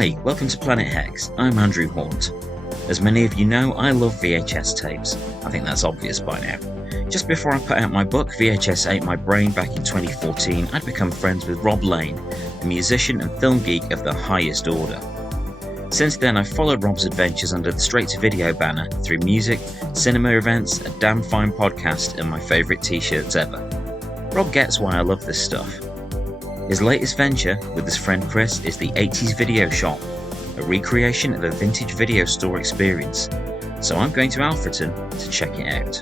Hi, welcome to Planet Hex. I'm Andrew Hawnt. As many of you know, I love VHS tapes. I think that's obvious by now. Just before I put out my book, VHS Ate My Brain, back in 2014, I'd become friends with Rob Lane, a musician and film geek of the highest order. Since then, I've followed Rob's adventures under the straight-to-video banner through music, cinema events, a damn fine podcast, and my favourite t-shirts ever. Rob gets why I love this stuff. His latest venture, with his friend Chris, is the 80s Video Shop, a recreation of a vintage video store experience. So I'm going to Alfreton to check it out.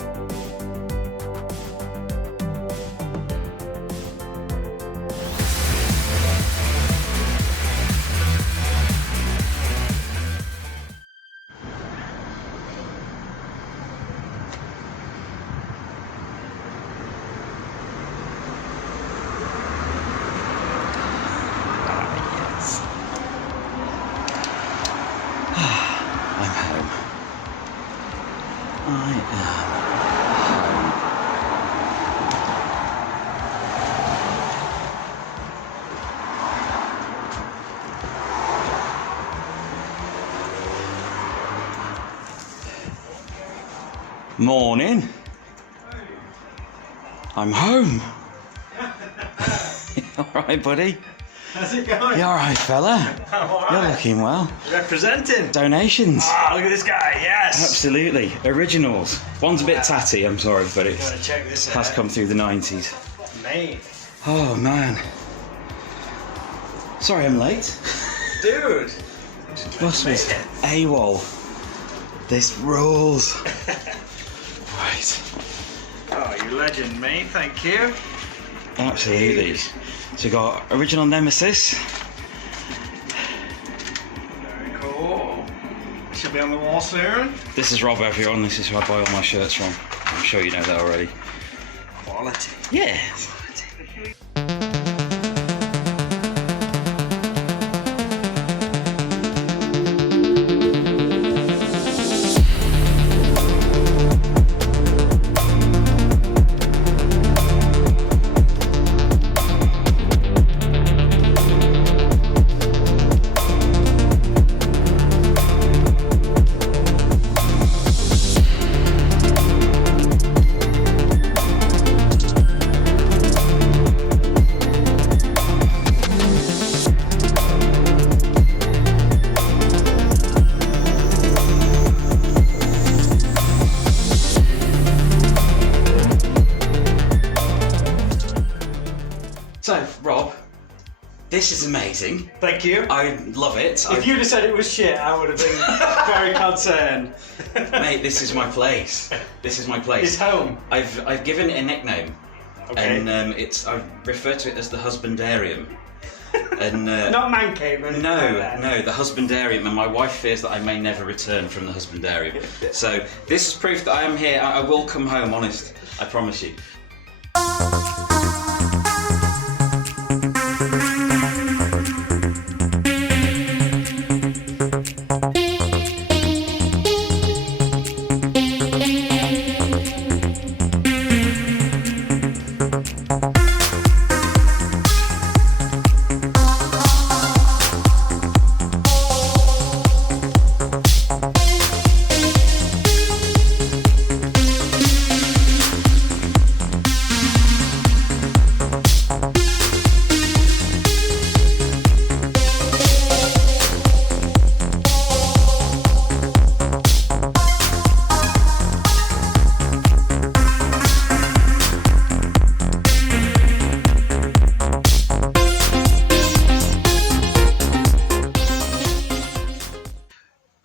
Morning. I'm home. Alright, buddy? How's it going? You alright, fella? You're looking well. Representing. Donations. Ah, look at this guy, yes. Absolutely. Originals. One's a bit tatty, I'm sorry, but it has come through the 90s. Mate. Oh, man. Sorry I'm late. Dude. Bus was AWOL. This rules. Right. Oh, you legend, mate. Thank you. Absolutely. So we got original Nemesis. Very cool. Should be on the wall soon. This is Rob, everyone. This is who I buy all my shirts from. I'm sure you know that already. Quality. Yeah. So, Rob, this is amazing. Thank you. I love it. If you'd have said it was shit, I would have been very concerned. Mate, this is my place. This is my place. It's home. I've given it a nickname, Okay. and I refer to it as the husbandarium. And Not man cave. no, the husbandarium, and my wife fears that I may never return from the husbandarium. So this is proof that I am here. I will come home, honest. I promise you.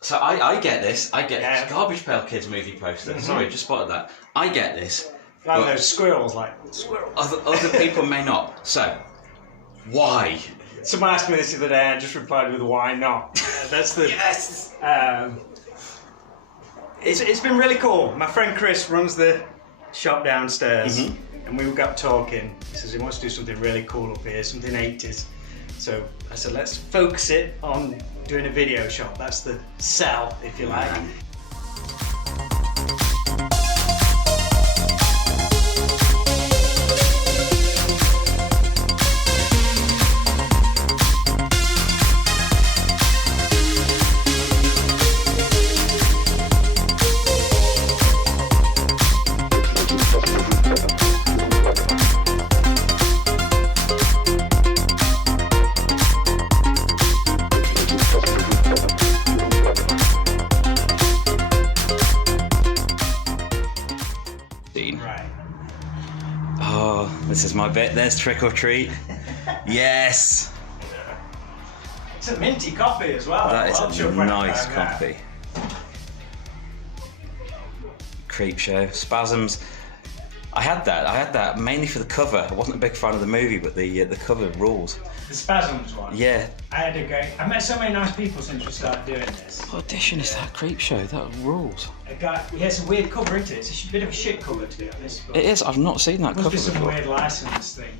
So I get this. I get this Garbage Pail Kids movie poster. Sorry, just spotted that. I get this. Like those squirrels, squirrels. Other people may not. So, why? Someone asked me this the other day, I just replied with why not. That's the... Yes! It's been really cool. My friend Chris runs the shop downstairs, and we got talking. He says he wants to do something really cool up here, something 80s. So I said, let's focus it on doing a video shop. That's the sell, if you like. was my bit. There's Trick or Treat. Yes. It's a minty copy as well. That is a nice copy. Creepshow, Spasms. I had that mainly for the cover. I wasn't a big fan of the movie, but the cover rules. The Spasms one? Yeah. I met so many nice people since we started doing this. What edition is that Creepshow? That rules. A guy, he has a weird cover, isn't it? It's a bit of a shit cover, to be honest. It is, I've not seen that cover before. Must be some before. weird license thing.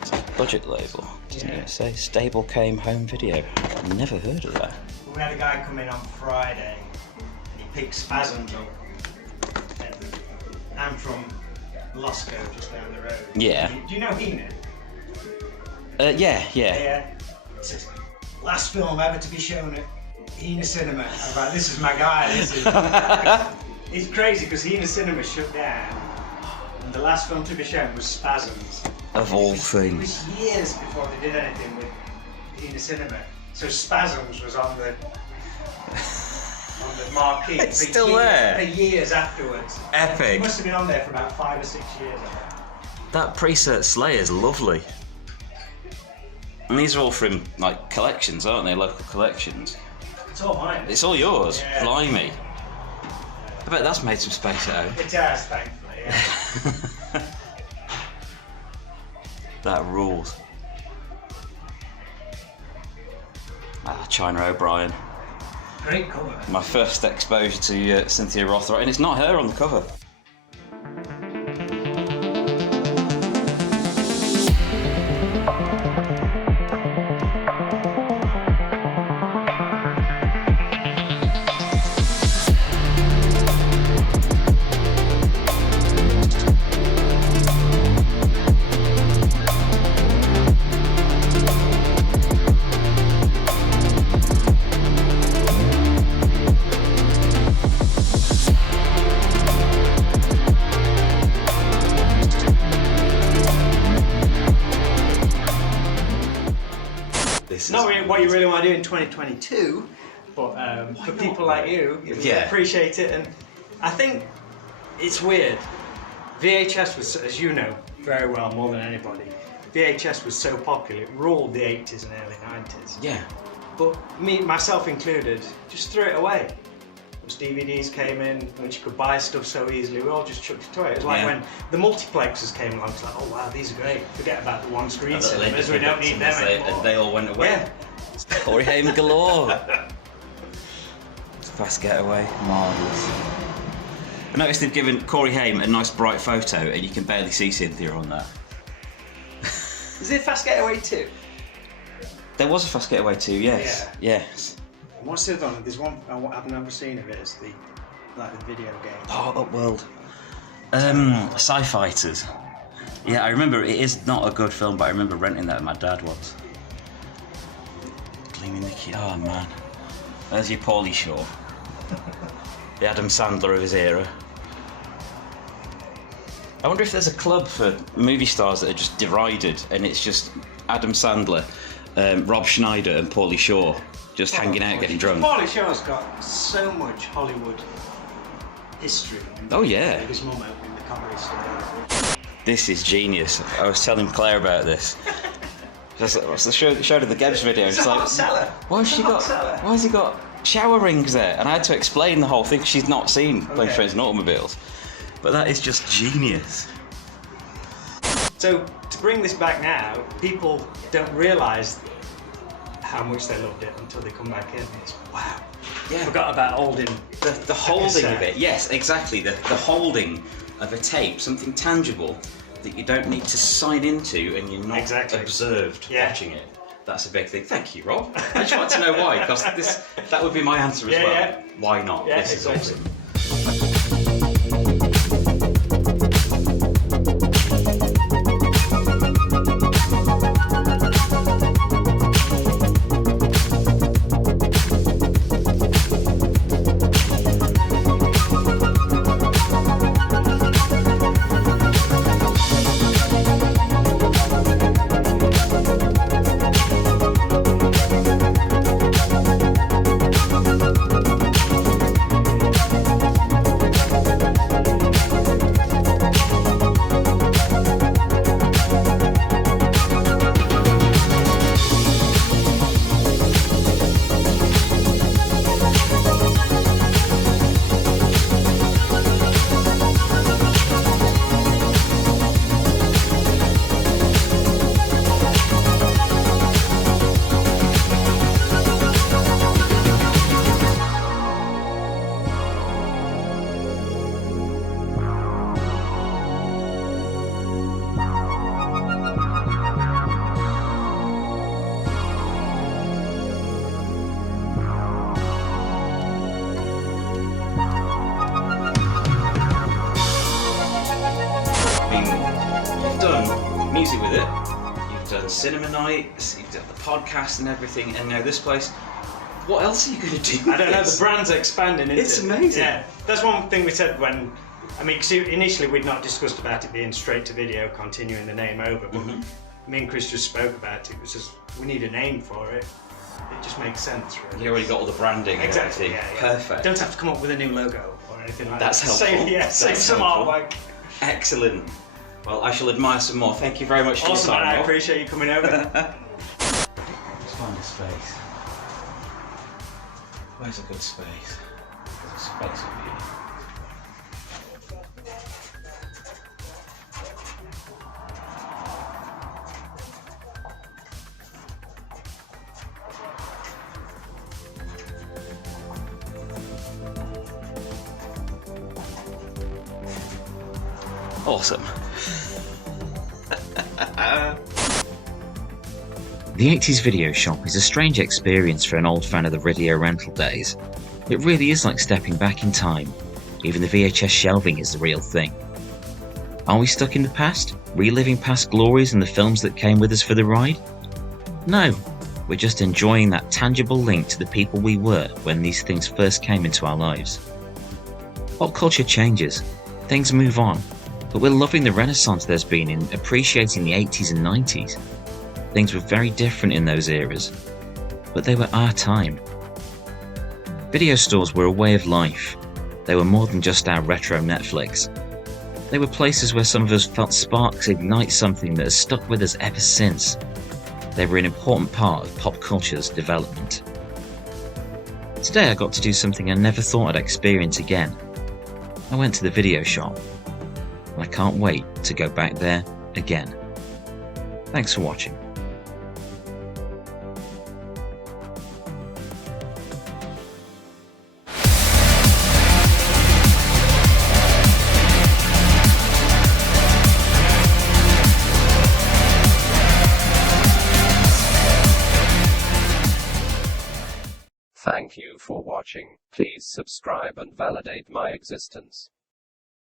It's a budget label, doesn't it say? Stable Came Home Video. I've never heard of that. We had a guy come in on Friday, and he picked Spasms up. I'm from Losco, just down the road. Yeah. Do you know Hina? Yeah. Yeah. It says, last film ever to be shown at Hina Cinema. I'm like, this is my guy. It's crazy because Hina Cinema shut down, and the last film to be shown was Spasms. Of all things. It was years before they did anything with Hina Cinema. So Spasms was on the marquee. It's still there. For years afterwards. Epic. It must have been on there for about 5 or 6 years. That preset Slayer's lovely. And these are all from like collections, aren't they? Local collections. It's all mine. It's all yours. Yeah. Blimey. I bet that's made some space at home. It has, thankfully, yeah. That rules. China O'Brien. Great cover. My first exposure to Cynthia Rothrock, and it's not her on the cover. Not really what you really want to do in 2022, but for people like you, appreciate it. And I think it's weird. VHS was, as you know very well, more than anybody, VHS was so popular, it ruled the 80s and early 90s. Yeah. But me, myself included, just threw it away. Once DVDs came in, once you could buy stuff so easily, we all just chucked it away. It was like when the multiplexes came along, it's like, oh wow, these are great. Forget about the one screen cinemas, we don't need them anymore. And they all went away. Yeah. Corey Haim galore. Fast getaway, marvellous. I noticed they've given Corey Haim a nice bright photo and you can barely see Cynthia on that. Is it Fast Getaway 2? There was a Fast Getaway 2, yes. Yeah. Yes. What's the other one? There's one I've never seen of it. It's the video game. Oh, Upworld. Sci-Fighters. Yeah, I remember it is not a good film, but I remember renting that with my dad once. Gleaming the Key. Oh man. There's your Pauly Shore. The Adam Sandler of his era. I wonder if there's a club for movie stars that are just derided, and it's just Adam Sandler, Rob Schneider, and Pauly Shore just hanging out, getting drunk. Pauly Shore's got so much Hollywood history. Oh yeah. His mum opened the Comedy Store. This is genius. I was telling Claire about this. What's the show of the Gebs video? It's a hot seller. Why has he got shower rings there? And I had to explain the whole thing. She's not seen Planes, Trains and Automobiles. But that is just genius. So to bring this back now, people don't realise how much they loved it until they come back in. It's wow. Yeah. Forgot about holding the holding of it. Yes, exactly. The holding of a tape, something tangible that you don't need to sign into and you're not observed watching it. That's a big thing. Thank you, Rob. I just want to know why, because that would be my answer as well. Yeah. Why not? Yeah, this is awesome. busy with it. You've done cinema nights, you've done the podcast and everything, and now this place. What else are you going to do with I don't know, this? the brand's expanding, isn't it? It's amazing. Yeah, that's one thing we said when, I mean, 'cause initially we'd not discussed about it being straight to video, continuing the name over, but me and Chris just spoke about it. It was just, we need a name for it. It just makes sense, really. You already got all the branding. Exactly, yeah. Perfect. Don't have to come up with a new logo or anything like That's that. helpful. Save some artwork. Excellent. Well, I shall admire some more. Thank you very much for Awesome, your time. man. I appreciate you coming over. Let's find a space. Where's a good space? There's a space up here. Awesome. The 80s video shop is a strange experience for an old fan of the video rental days. It really is like stepping back in time. Even the VHS shelving is the real thing. Are we stuck in the past, reliving past glories and the films that came with us for the ride? No, we're just enjoying that tangible link to the people we were when these things first came into our lives. Pop culture changes, things move on, but we're loving the renaissance there's been in appreciating the 80s and 90s. Things were very different in those eras, but they were our time. Video stores were a way of life. They were more than just our retro Netflix. They were places where some of us felt sparks ignite something that has stuck with us ever since. They were an important part of pop culture's development. Today I got to do something I never thought I'd experience again. I went to the video shop. I can't wait to go back there again. Thanks for watching. Thank you for watching. Please subscribe and validate my existence.